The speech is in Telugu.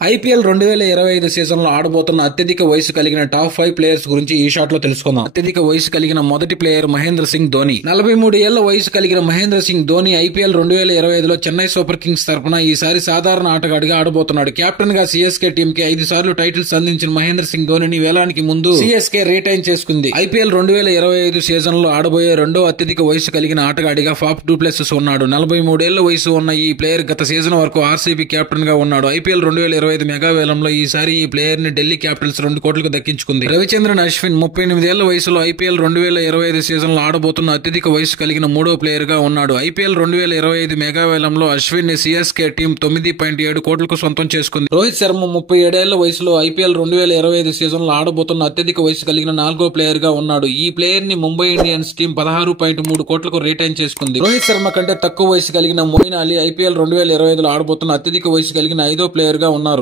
ఐపీఎల్ 2025 సీజన్ లో ఆడబోతున్న అత్యధిక వయసు కలిగిన టాప్ 5 ప్లేయర్స్ గురించి ఈ షాట్ లో తెలుసుకుందాం. అత్యధిక వయసు కలిగిన మొదటి ప్లేయర్ మహేంద్ర సింగ్ ధోని. 43 ఏళ్ల వయసు కలిగిన Mahindra Singh Dhoni IPL 2025లో Chennai super Kings తరపున ఈసారి సాధారణ ఆటగాడిగా ఆడబోతున్నాడు. కెప్టెన్ గా సిఎస్కే టీమ్ కి 5 సార్లు టైటిల్స్ అందించిన మహేంద్ర సింగ్ ధోనిని వేలానికి ముందు సిఎస్కే రిటైన్ చేసుకుంది. ఐపీఎల్ 2025 సీజన్ లో ఆడబోయే రెండో అత్యధిక వయసు కలిగిన ఆటగాడిగా ఫాఫ్ డు ప్లెసిస్ ఉన్నాడు. 43 ఏళ్ల వయసు ఉన్న ఈ ప్లేయర్ గత సీజన్ వరకు ఆర్సీబీ కెప్టెన్ గా ఉన్నాడు. ఐపీఎల్ 2025 మెగా వేలంలో ఈసారి ఈ ప్లేయర్ ని ఢిల్లీ క్యాపిటల్స్ 2 కోట్లకు దక్కించుకుంది. రవిచంద్రన్ అశ్విన్ 38 ఏళ్ల వయసులో ఐపీఎల్ 2025 సీజన్ లో ఆడబోతున్న అత్యధిక వయసు కలిగిన మూడో ప్లేయర్ గా ఉన్నాడు. ఐపీఎల్ 2025 మెగా వేలంలో అశ్విన్ ని సిఎస్కే టీం 9.7 కోట్లకు సొంతం చేసుకుంది. రోహిత్ శర్మ 37 ఏళ్ల వయసులో ఐపీఎల్ 2025 సీజన్ లో ఆడబోతున్న అత్యధిక వయసు కలిగిన 4వ ప్లేయర్ గా ఉన్నాడు. ఈ ప్లేయర్ ని ముంబై ఇండియన్స్ టీం 16.3 కోట్లకు రిటైన్ చేసుకుంది. రోహిత్ శర్మ కంటే తక్కువ వయసు కలిగిన మొయిన్ అలీ ఐపీఎల్ 2025 లో ఆడబోతున్న అత్యధిక వయసు కలిగిన 5వ ప్లేయర్ గా ఉన్నారు.